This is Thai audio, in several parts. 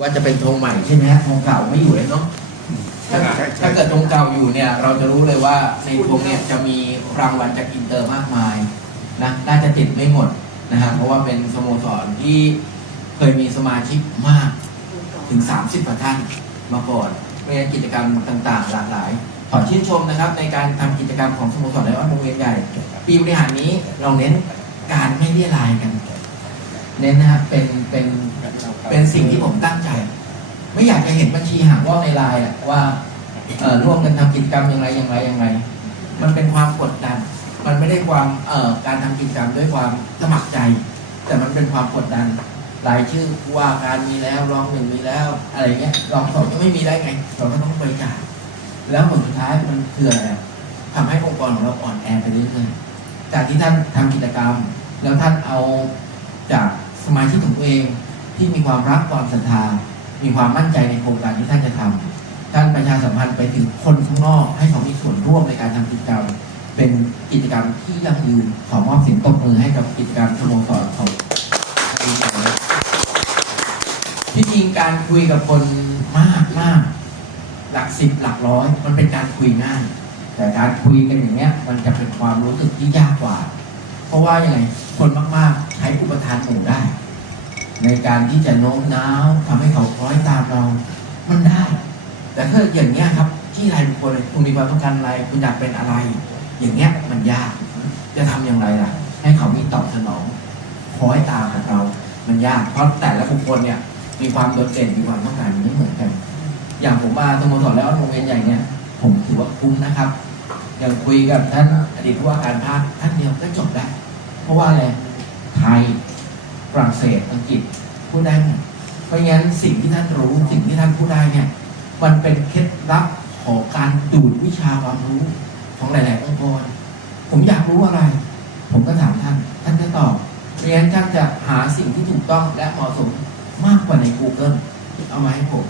ว่าจะเป็นธงใหม่ใช่ไหมฮะธงเก่าไม่อยู่เลยเนาะถ้าใช่ใช่ถ้าเกิดธงเก่าอยู่เนี่ย เราจะรู้เลยว่าในธงเนี่ยจะมีรางวัลจากอินเตอร์มากมายนะน่าจะติดไม่หมดนะครับเพราะว่าเป็นสโมสรที่เคยมีสมาชิกมากถึง 30กว่าท่านมาก่อนเพราะฉะนั้นกิจกรรมต่างๆ หลากหลาย ขอชื่นชมนะครับ ในการทำกิจกรรมของสโมสรไลออนวงเวียนใหญ่ปีบริหารนี้เราเน้นการไม่เรียรายกัน เน้นนะครับเป็นเป็นเป็นสิ่งที่ผมตั้งใจ ไม่อยากจะเห็นบัญชีหางว่าวในไลน์แหละว่าเอ่อร่วมกันทำกิจกรรมอย่างไรอย่างไรอย่างไร มันเป็นความกดดัน มันไม่ได้ความเอ่อการทำกิจกรรมด้วยความสมัครใจ แต่มันเป็นความกดดันรายชื่อผู้ว่าการมีแล้วรองหนึ่งมีแล้ว อะไรเงี้ยรองสองยังไม่มีได้ไงเราก็ต้องบริจาคแล้วผลสุดท้ายมันคืออะไรอะทำให้องค์กรของเราอ่อนแอไปเรื่อยๆจากที่ท่านทำกิจกรรม แล้วท่านเอาจาก สมาชิกของตัวเองที่มีความรักความศรัทธา มีความมั่นใจในโครงการที่ท่านจะทำท่านประชาสัมพันธ์ไปถึงคนข้างนอกให้เขามีส่วนร่วมในการทำกิจกรรม เป็นกิจกรรมที่ยั่งยืนขอมอบเสียงตบมือให้กับกิจกรรมสโมสรของที่จริงการคุยกับคนมากมากหลักสิบหลักร้อยมันเป็นการคุยง่ายแต่การคุยกันอย่างเงี้ย มันจะเป็นความรู้สึกที่ยากกว่า เพราะว่าอย่างไรคนมากๆใช้อุปทานหมู่ได้ ในการที่จะโน้มน้าวทำให้เขาคล้อยตามเรา มันได้ แต่ถ้าอย่างเงี้ยครับ ที่รายบุคคลคุณมีความต้องการอะไร คุณอยากเป็นอะไร อย่างเงี้ยมันยาก จะทำอย่างไรล่ะ ให้เขามีตอบสนองคล้อยตามกับเรา มันยาก เพราะแต่ละบุคคลเนี่ย มีความโดดเด่นมีความต้องการไม่เหมือนกัน อย่างผมมาสโมสรแล้วโรงเรียนใหญ่เนี่ย ผมถือว่าคุ้มนะครับอย่างคุยกับท่านอดีตผู้ว่าการภาคท่านเดียวก็จบได้ เพราะว่าอะไรไทย ฝรั่งเศสอังกฤษพูดได้หมดเพราะงั้นสิ่งที่ท่านรู้สิ่งที่ท่านพูดได้เนี่ยมันเป็นเคล็ดลับของการดูดวิชาความรู้ของหลาย ๆ องค์กร ผมอยากรู้อะไร ผมก็ถามท่าน ท่านก็ตอบเพราะงั้นท่านจะหาสิ่งที่ถูกต้องและเหมาะสมมากกว่าใน Google เอามาให้ผม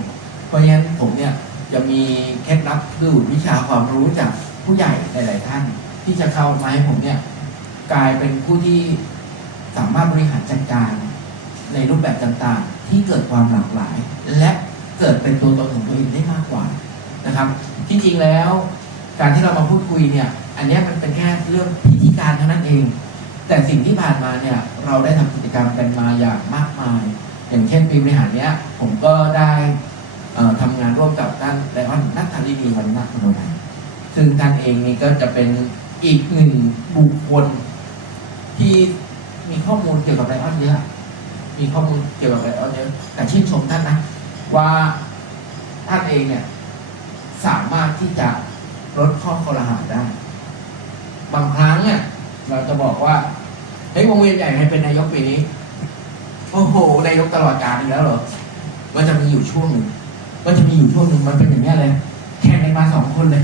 เพราะงั้นผมเนี่ยจะมีเคล็ดลับดูดวิชาความรู้จากผู้ใหญ่หลาย ๆ ท่าน ที่จะเข้ามาให้ผมเนี่ยกลายเป็นผู้ที่ สามารถบริหารจัดการในรูปแบบต่างๆ ที่เกิดความหลากหลาย และเกิดเป็นตัวตนของตัวเองได้มากกว่านะครับ ที่จริงแล้ว การที่เรามาพูดคุยเนี่ย อันนี้มันเป็นแค่เรื่องพิธีการเท่านั้นเอง แต่สิ่งที่ผ่านมาเนี่ยเราได้ทำกิจกรรมกันมาอย่างมากมาย อย่างเช่นปีบริหารเนี้ยผมก็ได้เอ่อทำงานร่วมกับท่านไลออนนักธารีดีวันนักโนนันซึ่งท่านเองนี่ก็จะเป็นอีกหนึ่งบุคคลที่ มีข้อมูลเกี่ยวกับไลออนเยอะมีข้อมูลเกี่ยวกับไลออนเยอะแต่ชื่นชมท่านนะว่าท่านเองเนี่ยสามารถที่จะลดข้อคอรหาได้ บางครั้งเนี่ยเราจะบอกว่าเฮ้ยวงเวียนใหญ่ให้เป็นนายกปีนี้โอ้โหนายกตลอดกาลอีกแล้วเหรอมันจะมีอยู่ช่วงหนึ่งมันจะมีอยู่ช่วงหนึ่งมันเป็นอย่างนี้เลยแข่งกันมาสองคนเลย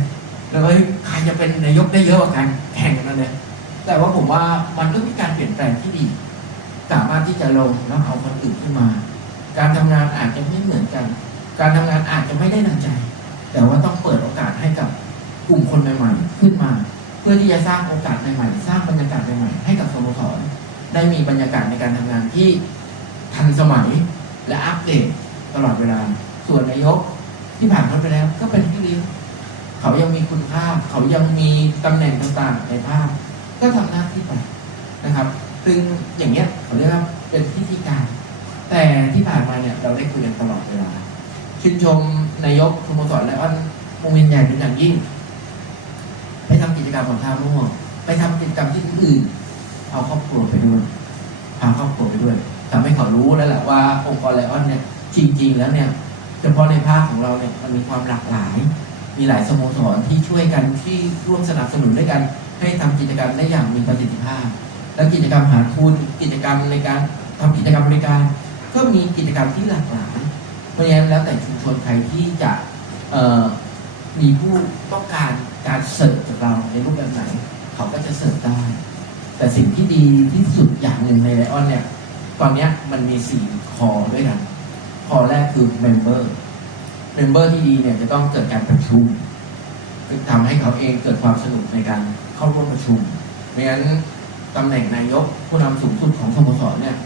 แล้วเฮ้ยใครจะเป็นนายกได้เยอะกว่ากันแข่งกันเลย แต่ว่าผมว่ามันก็มีการเปลี่ยนแปลงที่ดี สามารถที่จะลงแล้วเอาคนอื่นขึ้นมา การทำงานอาจจะไม่เหมือนกัน การทำงานอาจจะไม่ได้ดังใจ แต่ว่าต้องเปิดโอกาสให้กับกลุ่มคนใหม่ๆขึ้นมา เพื่อที่จะสร้างโอกาสใหม่ๆสร้างบรรยากาศใหม่ๆให้กับสโมสรได้มีบรรยากาศในการทำงานที่ทันสมัยและอัปเดตตลอดเวลา ส่วนนายกที่ผ่านพ้นไปแล้ว ก็เป็นที่ดีเขายังมีคุณค่า เขายังมีตำแหน่งต่างๆในภาพ ก็ทำหน้าที่ไปนะครับ ซึ่งอย่างเงี้ยเขาเรียกว่าเป็นพิธีการ แต่ที่ผ่านมาเนี่ยเราได้คุยกันตลอดเวลาชื่นชมนายกสโมสรและอ้อนวงเวียนใหญ่เป็นอย่างยิ่ง ไปทำกิจกรรมของท่าม่วงไปทำกิจกรรมที่อื่นเอาครอบครัวไปด้วยพาครอบครัวไปด้วยทำให้เขารู้แล้วแหละว่าองค์กรไลออนเนี่ยจริง ๆ แล้วเนี่ยเฉพาะในภาคของเราเนี่ยมันมีความหลากหลาย มีหลายสโมสรที่ช่วยกันที่ร่วมสนับสนุนด้วยกัน ให้ทำกิจกรรมได้อย่างมีประสิทธิภาพ และกิจกรรมหาทุนกิจกรรมในการทำกิจกรรมบริการ ก็มีกิจกรรมที่หลากหลายเพราะฉะนั้นแล้วแต่ชุมชนใครที่จะมีผู้ต้องการการเสิร์ฟจากเราในรูปแบบไหน เขาก็จะเสิร์ฟได้ แต่สิ่งที่ดีที่สุดอย่างหนึ่งในไลออนเนี่ยตอนนี้มันมีสี่คอด้วยกันคอแรกคือเมมเบอร์เมมเบอร์ที่ดีเนี่ยจะต้องเกิดการประชุม ทำให้เขาเองเกิดความสนุกในการเข้าร่วมประชุมไม่งั้นตำแหน่งนายกผู้นำสูงสุดของสโมสรเนี่ย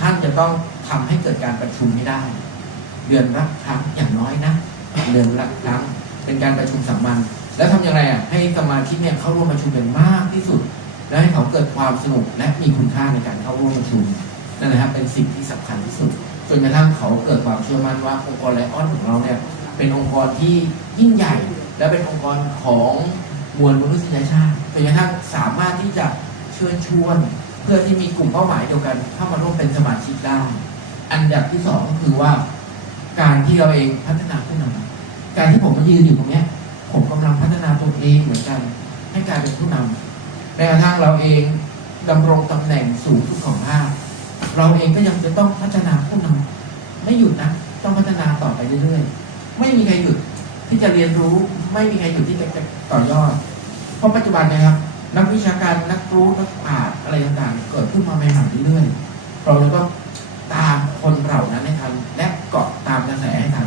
ท่านจะต้องทำให้เกิดการประชุมให้ได้ เดือนละครั้งอย่างน้อยนะเดือนละครั้งเป็นการประชุมสามัญแล้วทำอย่างไรอะให้สมาชิกเนี่ยเข้าร่วมประชุมกันมากที่สุด และให้เขาเกิดความสนุกและมีคุณค่าในการเข้าร่วมประชุมนั่นนะครับเป็นสิ่งที่สำคัญที่สุดจนกระทั่งเขาเกิดความเชื่อมั่นว่าองค์กรไลออนของเราเนี่ยเป็นองค์กรที่ยิ่งใหญ่ และเป็นองค์กรของมวลมนุษยชาติจนกระทั่งสามารถที่จะเชิญชวน เพื่อที่มีกลุ่มเป้าหมายเดียวกัน เข้ามาร่วมเป็นสมาชิกได้ อันดับที่สองก็คือว่า การที่เราเองพัฒนาผู้นำการที่ผมมายืนอยู่ตรงนี้ผมกำลังพัฒนาตัวเองเหมือนกัน ให้กลายเป็นผู้นำแม้กระทั่งเราเองดำรงตำแหน่งสูงสุดของภาคเราเองก็ยังจะต้องพัฒนาผู้นำไม่หยุดนะ ต้องพัฒนาต่อไปเรื่อยๆ ไม่มีใครหยุด ที่จะเรียนรู้ไม่มีใครหยุดที่จะต่อยอด เพราะปัจจุบันเนะครับ นักวิชาการนักรู้นักปราชญ์อะไรต่างๆ เกิดขึ้นมาใหม่ๆเรื่อยๆเราจะต้องตามคนเหล่านั้นให้ทันและเกาะตามกระแสให้ทัน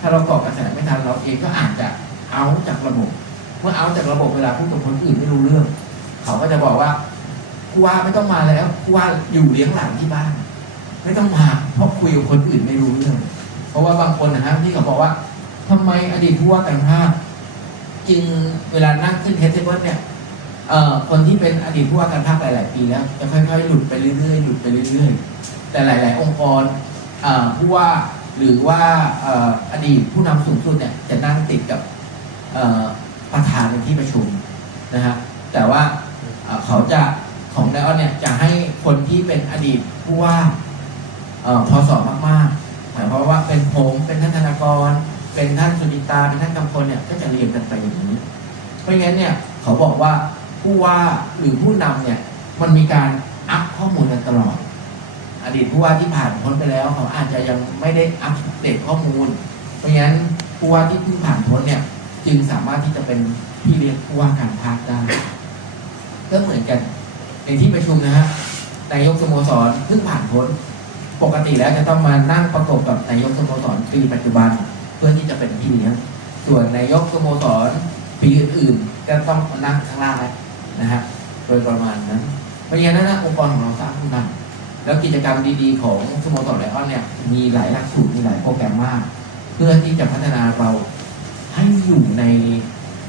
ถ้าเราเกาะกระแสไม่ทันเราเองก็อาจจะเอาจากระบบ เมื่อเอาจากระบบเวลาพูดกับคนอื่นไม่รู้เรื่อง เขาก็จะบอกว่าผู้ว่าไม่ต้องมาแล้วผู้ว่าอยู่เลี้ยงหลานที่บ้าน ไม่ต้องมาเพราะคุยกับคนอื่นไม่รู้เรื่องเพราะว่าบางคนนะฮะที่เขาบอกว่า ทำไมอดีตผู้ว่าการภาคจึงเวลานั่งขึ้นเฮดเทเบิลเนี่ยคนที่เป็นอดีตผู้ว่าการภาคหลาย ๆ ปีแล้วจะค่อย ๆ หลุดไปเรื่อยๆหลุดไปเรื่อยๆ แต่หลาย ๆ องค์กรผู้ว่าหรือว่าอดีตผู้นำสูงสุดเนี่ยจะนั่งติดกับประธานในที่ประชุมนะฮะแต่ว่าเขาจะของไดออนเนี่ยจะให้คนที่เป็นอดีตผู้ว่าพอสอบมากๆหมายความว่าเป็นผมเป็นท่านธนากร เป็นท่านสุนิตาเป็นท่านกำพลเนี่ยก็จะเรียนกันไปอย่างนี้ เพราะงั้นเนี่ยเขาบอกว่าผู้ว่าหรือผู้นำเนี่ยมันมีการอัพข้อมูลกันตลอด อดีตผู้ว่าที่ผ่านพ้นไปแล้ว เขาอาจจะยังไม่ได้อัปเดตข้อมูล เพราะงั้นผู้ว่าที่เพิ่งผ่านพ้นเนี่ยจึงสามารถที่จะเป็นพี่เลี้ยงผู้ว่าการพาคได้ก็เหมือนกันในที่ประชุมนะฮะนายกสโมสรเพิ่งผ่านพ้น ปกติแล้วจะต้องมานั่งประกบกับนายกสโมสรปีปัจจุบัน เพื่อที่จะเป็นพี่เลี้ยงส่วนนายกสโมสรปีอื่นๆก็ต้องนั่งข้างล่างแล้วนะฮะโดยประมาณนั้นเพราะฉะนั้นนะองค์กรของเราสร้างขึ้นมาแล้วกิจกรรมดีๆ ของสโมสรไลออนเนี่ยมีหลายหลักสูตรมีหลายโปรแกรมมาก เพื่อที่จะพัฒนาเราให้อยู่ใน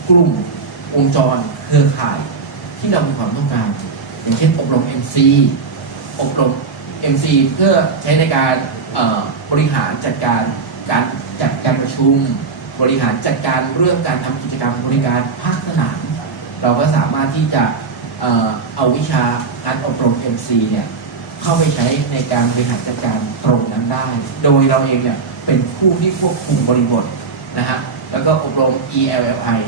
กลุ่มวงค์จรเครือข่ายที่เรามีความต้องการ อย่างเช่นอบรม MC อบรม MC เพื่อใช้ในการบริหารจัดการการ จัดการประชุม บริหารจัดการเรื่องการทำกิจกรรมบริการภาคสนาม เราก็สามารถที่จะเอ่อเอาวิชาการอบรม MC เนี่ยเข้าไปใช้ในการบริหารจัดการตรงนั้นได้ โดยเราเองเนี่ยเป็นผู้ที่ควบคุมบริบทนะฮะแล้วก็อบรม ELLI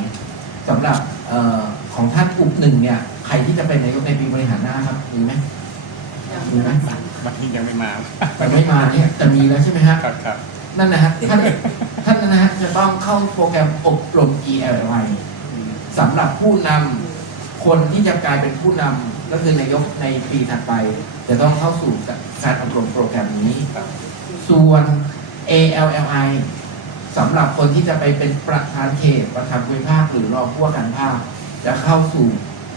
สำหรับเออของท่านอุปหนึ่งเนี่ยใครที่จะเป็นนายกในปีบริหารหน้าครับมีไหมมีไหมบัตรที่ยังไม่มา แต่ไม่มาเนี่ยจะมีแล้วใช่ไหมฮะครับครับ นั่นนะฮะท่านท่านนะฮะจะต้องเข้าโปรแกรมอบรม ELI สำหรับผู้นำคนที่จะกลายเป็นผู้นำก็คือนายกในปีถัดไป จะต้องเข้าสู่การอบรมโปรแกรมนี้ ส่วน ALLI สำหรับคนที่จะไปเป็นประธานเขตประธานภูมิภาคหรือรองผู้ว่าการภาคจะเข้าสู่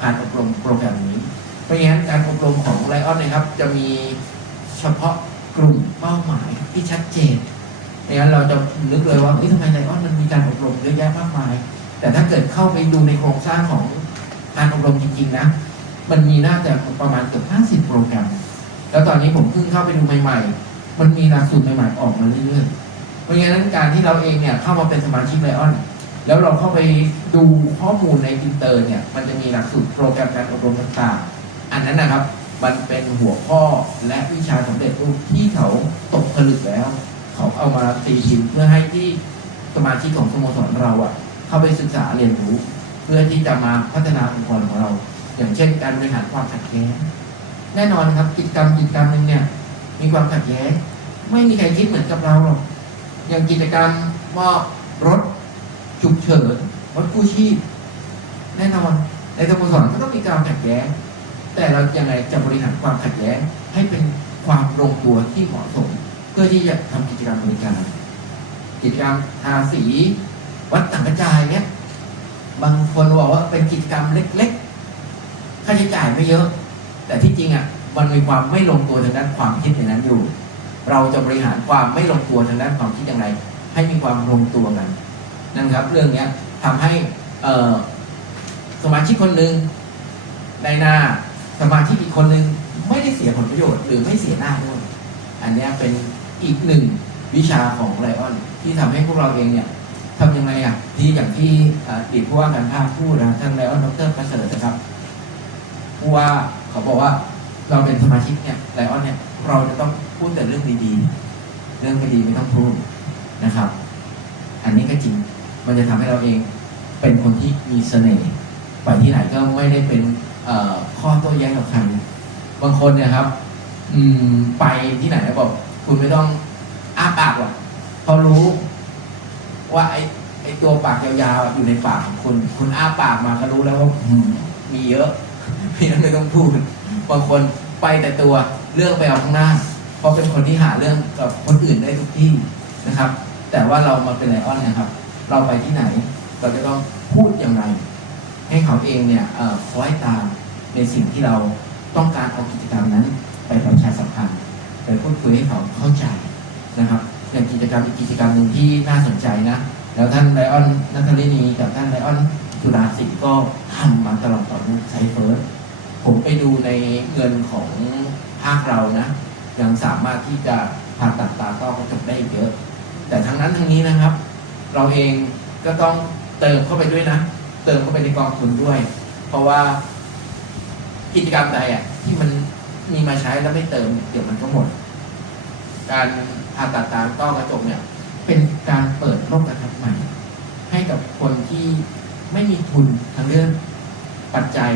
การอบรมโปรแกรมนี้ เพราะงั้นการอบรมของไลออนนะครับ จะมีเฉพาะกลุ่มเป้าหมายที่ชัดเจน ดังนั้นเราจะนึกเลยว่าเฮ้ทำไมไลออนมันมีการอบรมเยอะแยะมากมาย แต่ถ้าเกิดเข้าไปดูในโครงสร้างของการอบรมจริงๆนะ มันมีน่าจะประมาณเกือบ 50 โปรแกรม แล้วตอนนี้ผมเพิ่งเข้าไปดูใหม่ ๆ มันมีหลักสูตรใหม่ๆออกมาเรื่อยๆ เพราะงั้นการที่เราเองเนี่ยเข้ามาเป็นสมาชิกไลออนแล้วเราเข้าไปดูข้อมูลในอินเตอร์เนี่ย มันจะมีหลักสูตรโปรแกรมการอบรมต่างๆ อันนั้นนะครับ มันเป็นหัวข้อและวิชาสำเร็จรูปที่เขาตกผลึกแล้ว เขาเอามาตีพิมพ์เพื่อให้ที่สมาชิกของสโมสรเราอะเข้าไปศึกษาเรียนรู้ เพื่อที่จะมาพัฒนาองค์กรของเรา อย่างเช่น การบริหารความขัดแย้งแน่นอนครับกิจกรรมกิจกรรมหนึ่งเนี่ย มีความขัดแย้ง ไม่มีใครคิดเหมือนกับเราหรอกอย่างกิจกรรมมอบรถฉุกเฉินรถกู้ชีพ แน่นอน ในสโมสรก็ต้องมีการขัดแย้ง แต่เรายังไงจะบริหารความขัดแย้งให้เป็นความลงตัวที่เหมาะสม เพื่อที่จะทำกิจกรรมบริการกิจกรรมทาสี วัดต่างกระจายเนี่ยบางคนบอกว่าเป็นกิจกรรมเล็กๆ ค่าใช้จ่ายไม่เยอะ แต่ที่จริงอะมันมีความไม่ลงตัวทางด้านความคิดในนั้นอยู่ เราจะบริหารความไม่ลงตัวทางด้านความคิดอย่างไร ให้มีความลงตัวกันนะครับ เรื่องเนี้ยทำให้เอสมาชิกคนหนึ่งได้หน้าสมาชิกอีกคนหนึ่งไม่ได้เสียผลประโยชน์หรือไม่เสียหน้าด้วย อันนี้เป็น อีกหนึ่งวิชาของไลออนที่ทำให้พวกเราเองเนี่ยทำยังไงอะที่อย่างที่ดีผู้ว่าการภาคพูดนะท่านไลออนดรประเสริฐนะครับผู้ว่าเขาบอกว่าเราเป็นสมาชิกเนี่ยไลออนเนี่ยเราจะต้องพูดแต่เรื่องดีๆ เรื่องไม่ดีไม่ต้องพูดนะครับ อันนี้ก็จริงมันจะทำให้เราเองเป็นคนที่มีเสน่ห์ไปที่ไหนก็ไม่ได้เป็นข้อโต้แย้งกับใครบางคนเนี่ยครับ อืมไปที่ไหนแล้วบอก คุณไม่ต้องอ้าปากหรอกเพราะรู้ว่าไอ้ไอ้ตัวปากยาวๆอยู่ในปากของคุณ คุณอ้าปากมาก็รู้แล้วว่ามีเยอะพี่นั้นไม่ต้องพูดบางคนไปแต่ตัวเรื่องไปเอาข้างหน้า เพราะเป็นคนที่หาเรื่องกับคนอื่นได้ทุกที่นะครับ แต่ว่าเรามาเป็นไลออนนะครับ เราไปที่ไหน เราจะต้องพูดอย่างไร ให้เขาเองเนี่ยเอ่อคอยตามในสิ่งที่เราต้องการเอากิจกรรมนั้น ไปประชาสัมพันธ์ ไปพูดคุยให้เขาเข้าใจนะครับอย่างกิจกรรมอีกกิจกรรมหนึ่งที่น่าสนใจนะ แล้วท่านไลออนนัทธรินีกับท่านไลออนสุราสิก็ทำมาตลอดต่อเนื่องไซเฟิร์สผมไปดูในเงินของภาคเรานะ ยังสามารถที่จะผ่าตัดตาต้อกระจกได้อีกเยอะ แต่ทั้งนั้นทั้งนี้นะครับ เราเองก็ต้องเติมเข้าไปด้วยนะ เติมเข้าไปในกองทุนด้วย เพราะว่ากิจกรรมใดอะที่มัน มีมาใช้แล้วไม่เติมเดี๋ยวมันก็หมด การผ่าตัดตาต้อกระจกเนี่ย เป็นการเปิดโลกทัศน์ใหม่ ให้กับคนที่ไม่มีทุนทางเรื่องปัจจัย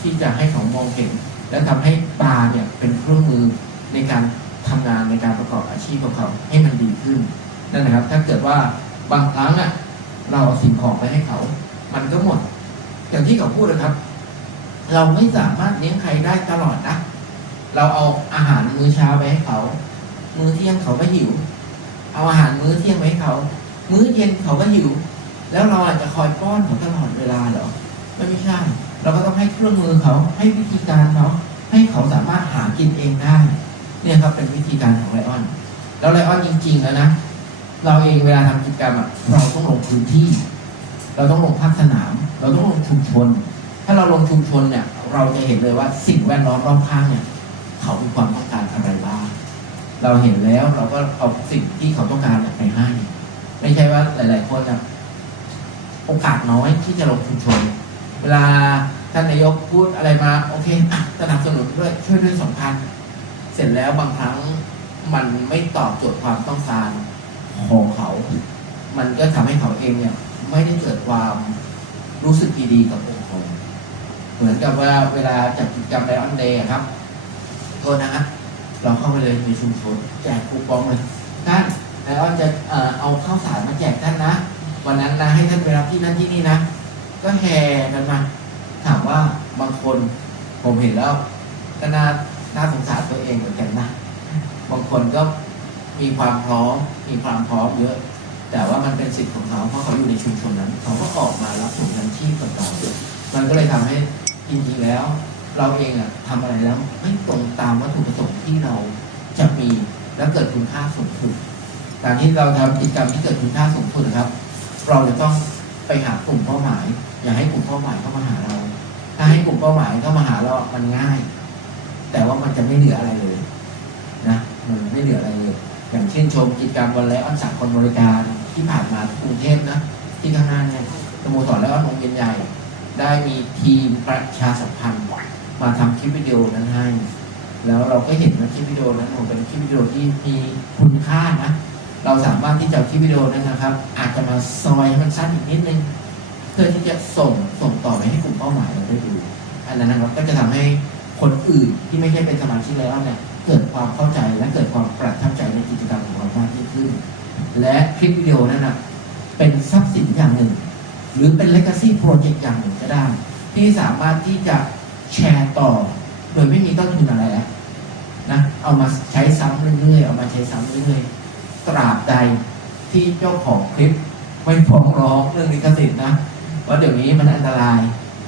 ที่จะให้เขามองเห็น และทำให้ตาเนี่ยเป็นเครื่องมือในการทำงานในการประกอบอาชีพของเขาให้มันดีขึ้นนั่นนะครับ ถ้าเกิดว่าบางครั้งอะเราเอาสิ่งของไปให้เขา มันก็หมด อย่างที่เขาพูดนะครับ เราไม่สามารถเลี้ยงใครได้ตลอดนะ เราเอาอาหารมื้อเช้าไปให้เขา มื้อเที่ยงเขาก็หิว เอาอาหารมื้อเที่ยงไว้ให้เขา มื้อเย็นเขาก็หิว แล้วเราอาจจะคอยป้อนเขาตลอดเวลาเหรอไม่ไม่ใช่ เราก็ต้องให้เครื่องมือเขา ให้วิธีการเขา ให้เขาสามารถหากินเองได้ เนี่ยครับเป็นวิธีการของไลออน แล้วไลออนจริง ๆ แล้วนะ เราเองเวลาทำกิจกรรมอะ เราต้องลงพื้นที่ เราต้องลงภาคสนาม เราต้องลงชุมชน ถ้าเราลงชุมชนเนี่ย เราจะเห็นเลยว่าสิ่งแวดล้อมรอบข้างเนี่ย เขามีความต้องการอะไรบ้าง เราเห็นแล้วเราก็เอาสิ่งที่เขาต้องการไปให้ ไม่ใช่ว่าหลาย ๆ คนนะโอกาสน้อยที่จะลงชุมชน เวลาท่านนายกพูดอะไรมา โอเคอะสนับสนุนด้วยช่วยด้วยสองพันเสร็จแล้วบางครั้งมันไม่ตอบโจทย์ความต้องการของเขา มันก็ทำให้เขาเองเนี่ย ไม่ได้เกิดความรู้สึกดีๆกับองค์กรเหมือนกับว่าเวลาจัดกิจกรรมไดออนเดย์ครับ โทษนะฮะเราเข้าไปเลยในชุมชนแจกคูปองเลยท่านไดออนจะเอาข้าวสารมาแจกท่านนะ วันนั้นนะให้ท่านไปรับที่นั่นที่นี่นะ ก็แห่กันมา ถามว่าบางคนผมเห็นแล้วก็น่าน่าสงสารตัวเองเหมือนกันนะ บางคนก็มีความพร้อมมีความพร้อมเยอะ แต่ว่ามันเป็นสิทธิ์ของเขาเพราะเขาอยู่ในชุมชนนั้น เขาก็ออกมารับถุงยังชีพต่างๆมันก็เลยทำให้จริงๆแล้ว เราเองอะทำอะไรแล้วไม่ตรงตามวัตถุประสงค์ที่เราจะมีและเกิดคุณค่าสูงสุดการที่เราทำกิจกรรมที่เกิดคุณค่าสูงสุดนะครับ เราจะต้องไปหากลุ่มเป้าหมาย อย่าให้กลุ่มเป้าหมายเข้ามาหาเรา ถ้าให้กลุ่มเป้าหมายเข้ามาหาเรา มันง่าย แต่ว่ามันจะไม่เหลืออะไรเลยนะมันไม่เหลืออะไรเลย อย่างเช่นชมกิจกรรมวันไลออนสากลบริการที่ผ่านมากรุงเทพนะที่ข้างหน้าเนี่ยสโมสรไลออนวงเวียนใหญ่ ได้มีทีมประชาสัมพันธ์ มาทำคลิปวิดีโอนั้นให้ แล้วเราก็เห็นว่าคลิปวิดีโอนั้นเป็นคลิปวิดีโอที่มีคุณค่านะ เราสามารถที่จะคลิปวิดีโอนั้นนะครับ อาจจะมาซอยให้มันสั้นอีกนิดนึง เพื่อที่จะส่งส่งต่อไปให้กลุ่มเป้าหมายเราได้ดู อันนั้นนะครับก็จะทำให้คนอื่นที่ไม่ใช่เป็นสมาชิกแล้วเนี่ยเกิดความเข้าใจและเกิดความประทับใจในกิจกรรมของเรามากยิ่งขึ้น และคลิปวิดีโอนั้นนะเป็นทรัพย์สินอย่างหนึ่ง หรือเป็น legacy project อย่างหนึ่งก็ได้ ที่สามารถที่จะ แชร์ต่อ โดยไม่มีต้นทุนอะไรแล้วนะเอามาใช้ซ้ำเรื่อยๆเอามาใช้ซ้ำเรื่อยๆตราบใดที่เจ้าของคลิปไม่ฟ้องร้องเรื่องลิขสิทธิ์นะว่าเดี๋ยวนี้มันอันตราย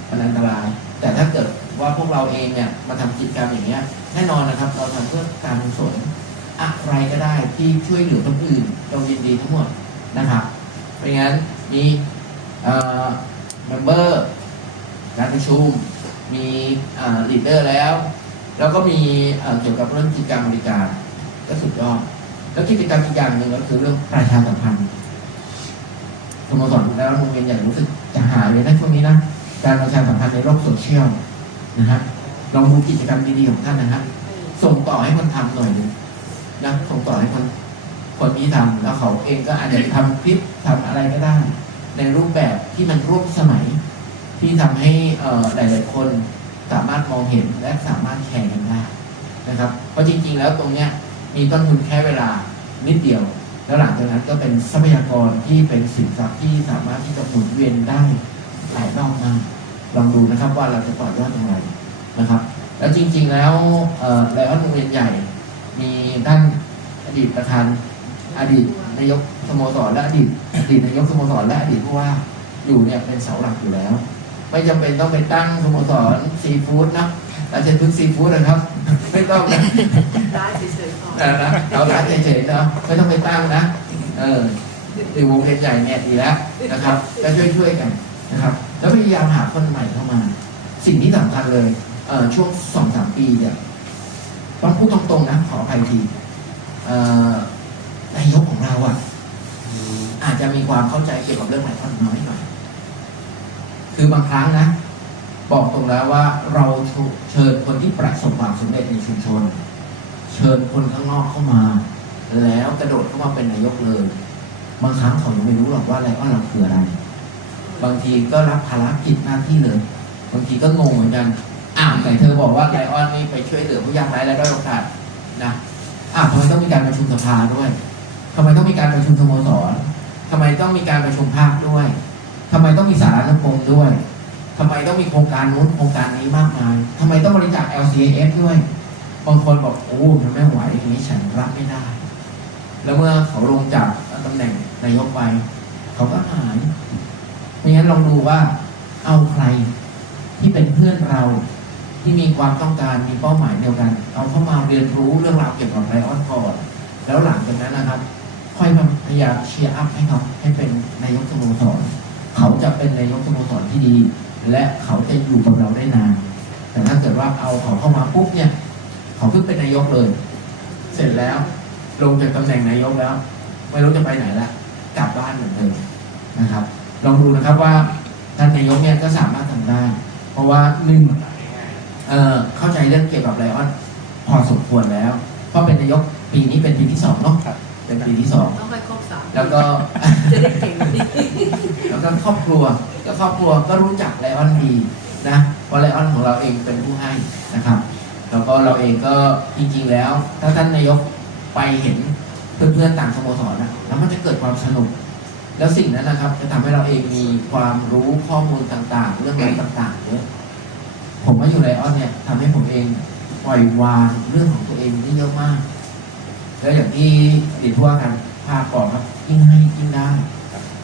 มันอันตราย แต่ถ้าเกิดว่าพวกเราเองเนี่ยมาทำกิจกรรมอย่างเงี้ยแน่นอนนะครับ เราทำเพื่อการกุศลอะไรก็ได้ที่ช่วยเหลือคนอื่นเรายินดีทั้งหมดนะครับเพราะงั้นมีเอ่อเมมเบอร์การประชุม มีลีดเดอร์แล้ว แล้วก็มีเกี่ยวกับเรื่องกิจกรรมบริการก็สุดยอดแล้วกิจกรรมอีกอย่างหนึ่งก็คือเรื่องประชาสัมพันธ์สโมสรแล้วโรงเรียนใหญ่รู้สึกจะหายเลยนะช่วงนี้นะการประชาสัมพันธ์ในโลกโซเชียลนะฮะลองดูกิจกรรมดีๆของท่านนะฮะส่งต่อให้คนทำหน่อยหนึงนะส่งต่อให้คนคนที่ทำแล้วเขาเองก็อาจจะทำคลิปทำอะไรก็ได้ ในรูปแบบที่มันร่วมสมัย ที่ทำให้หลาย ๆ คนสามารถมองเห็นและสามารถแชร์กันได้นะครับ เพราะจริง ๆ แล้วตรงเนี้ยมีต้นทุนแค่เวลานิดเดียว แล้วหลังจากนั้นก็เป็นทรัพยากรที่เป็นสินทรัพย์ที่สามารถที่จะหมุนเวียนได้หลายรอบมากลองดูนะครับว่าเราจะต่อยอดอย่างไรนะครับ แล้วจริง ๆ แล้วเอ่อไลออนโรงเรียนใหญ่ มีท่านอดีตประธานอดีตนายกสโมสรและอดีตอดีตนายกสโมสรและอดีตผู้ว่าอยู่เนี่ยเป็นเสาหลักอยู่แล้ว ไม่จำเป็นต้องไปตั้งสโมสรซีฟู้ดนะราชพฤกษ์ซีฟู้ดนะครับ ไม่ต้องนะได้เฉยๆพอนะนะเอาร้านเฉยๆเนาะไม่ต้องไปตั้งนะ เอออยู่วงเวียนใหญ่เนี่ยดีแล้วนะครับก็ช่วยๆกันนะครับ แล้วพยายามหาคนใหม่เข้ามา สิ่งที่สำคัญเลยเออช่วงสองสามปีเนี่ยต้องพูดตรงๆนะขออภัยทีเอ่อนายกของเราอะอาจจะมีความเข้าใจเกี่ยวกับเรื่องไมครอนน้อยหน่อย คือบางครั้งนะ บอกตรงแล้วว่าเราเชิญคนที่ประสบความสำเร็จในชุมชน เชิญคนข้างนอกเข้ามา แล้วกระโดดเข้ามาเป็นนายกเลย บางครั้งเขายังไม่รู้หรอกว่าอะไลออนเราคืออะไร บางทีก็รับภารกิจหน้าที่เลย บางทีก็งงเหมือนกันอ้าวแต่เธอบอกว่าไลออนนี่ไปช่วยเหลือผู้ยากไร้และด้อยโอกาสนะอ้าวทำไมต้องมีการประชุมสภาด้วยทำไมต้องมีการประชุมสโมสรทำไมต้องมีการประชุมภาคด้วย ทำไมต้องมีสารานุกรมด้วยทำไมต้องมีโครงการนู้นโครงการนี้มากมายทำไมต้องบริจาค LCAF ด้วย บางคนบอกโอ้มันไม่ไหวอย่างนี้ฉันรับไม่ได้ แล้วเมื่อเขาลงจากตำแหน่งนายกไป เขาก็หายเพราะงั้นลองดูว่าเอาใครที่เป็นเพื่อนเราที่มีความต้องการมีเป้าหมายเดียวกัน เอาเข้ามาเรียนรู้เรื่องราวเกี่ยวกับไลออนก่อนแล้วหลังจากนั้นนะครับ ค่อยมาพยายามเชียร์อัพให้เขาให้เป็นนายกสโมสร เขาจะเป็นนายกสโมสรที่ดี และเขาจะอยู่กับเราได้นาน แต่ถ้าเกิดว่าเอาเขาเข้ามาปุ๊บเนี่ย เขาเพิ่งเป็นนายกเลย เสร็จแล้วลงจากตำแหน่งนายกแล้ว ไม่รู้จะไปไหนละกลับบ้านเหมือนเดิมนะครับ ลองดูนะครับว่าท่านนายกเนี่ยก็สามารถทำได้ เพราะว่าหนึ่งเอ่อเข้าใจเรื่องเกี่ยวกับไลออนพอสมควรแล้ว เพราะเป็นนายกปีนี้เป็นปีที่สองเนาะ เป็นปีที่สองต้องไปครบสามแล้วก็จะได้เก่งกว่านี้แล้วก็ครอบครัวก็ครอบครัวก็รู้จักไลออนดีนะเพราะไลออนของเราเองเป็นผู้ให้นะครับ แล้วก็เราเองก็จริงๆแล้ว ถ้าท่านนายกไปเห็นเพื่อนๆต่างสโมสรนะแล้วมันจะเกิดความสนุก แล้วสิ่งนั้นนะครับ จะทำให้เราเองมีความรู้ข้อมูลต่างๆ เรื่องราวต่างๆเยอะผมมาอยู่ไลออนเนี่ยทำให้ผมเองปล่อยวางเรื่องของตัวเองได้เยอะมาก แล้วอย่างที่เรียนว่ากันภาคก่อนครับยิ่งให้ยิ่งได้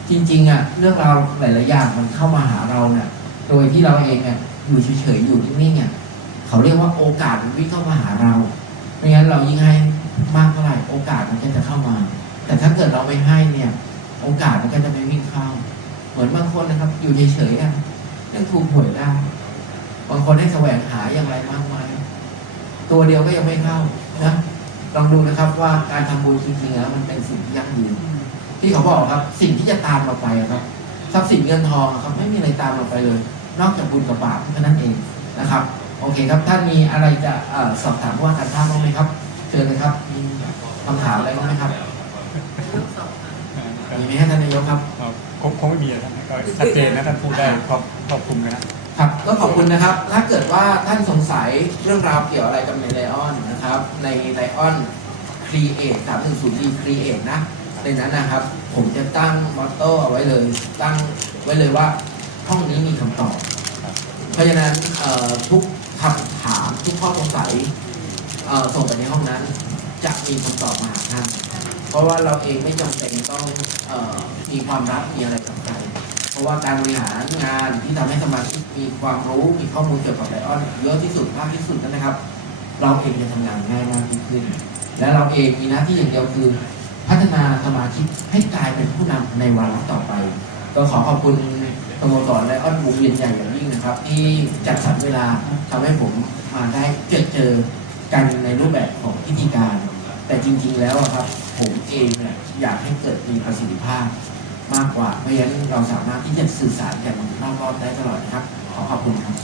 จริงๆอะเรื่องราวหลายๆอย่างมันเข้ามาหาเราเนี่ยโดยที่เราเองเนี่ยอยู่เฉยๆอยู่นิ่งๆเนี่ยเขาเรียกว่าโอกาสมันวิ่งเข้ามาหาเราไม่งั้นเรายิ่งให้มากเท่าไหร่โอกาสมันก็จะเข้ามา แต่ถ้าเกิดเราไม่ให้เนี่ย โอกาสมันก็จะไม่วิ่งเข้า เหมือนบางคนนะครับ อยู่เฉยๆอะยังถูกหวยได้บางคนให้แสวงหาอย่างไรมากมายตัวเดียวก็ยังไม่เข้านะ ลองดูนะครับว่าการทำบุญจริงๆแล้วมันเป็นสิ่งที่ยั่งยืนที่เขาบอกครับ สิ่งที่จะตามเราไปอะครับทรัพย์สินเงินทองอะครับไม่มีอะไรตามเราไปเลย นอกจากบุญกับบาปเท่านั้นเองนะครับ โอเคครับท่านมีอะไรจะเอ่อสอบถามว่าการท่าบ้างไหมครับเชิญเลยครับมีคำถามอะไรบ้างไหมครับทั้งสองค่ะมีไหมฮะท่านนายกครับเอ่อคงคงไม่มีอะท่านก็ชัดเจนนะท่านพูดได้ครอบครอบคลุมเลยนะ ครับก็ขอบคุณนะครับ ถ้าเกิดว่าท่านสงสัยเรื่องราวเกี่ยวอะไรกับในไลออนนะครับ ในไลออน Create 310 D Create นย์ดีครีเอทนะในนั้นนะครับ ผมจะตั้งมอตโต้เอาไว้เลย ตั้งไว้เลยว่าห้องนี้มีคำตอบ เพราะฉะนั้นทุกคำถามทุกข้อสงสัยส่งไปในห้องนั้น จะมีคำตอบมาหาท่าน เพราะว่าเราเองไม่จำเป็นต้องออมีความรักมีอะไรกับใค รเพราะว่าการบริหารงานที่ทำให้สมาชิกมีความรู้มีข้อมูลเกี่ยวกับไลออนเยอะที่สุดมากที่สุดนั่นนะครับ เราเองจะทำงานง่ายมากยิ่งขึ้น และเราเองมีหน้าที่อย่างเดียวคือ พัฒนาสมาชิกให้กลายเป็นผู้นำในวาระต่อไป ก็ขอขอบคุณสโมสรแลออนวงเวียนใหญ่อย่างยิ่งนะครับ ที่จัดสรรเวลาทำให้ผมมาได้เจอเจอกันในรูปแบบของพิธีการ แต่จริง ๆ แล้วครับผมเองเนี่ยอยากให้เกิดมีประสิทธิภาพ มากกว่า เพราะฉะนั้นเราสามารถที่จะสื่อสารกันนรอบๆได้ตลอดนะครับ ขอขอบคุณครับ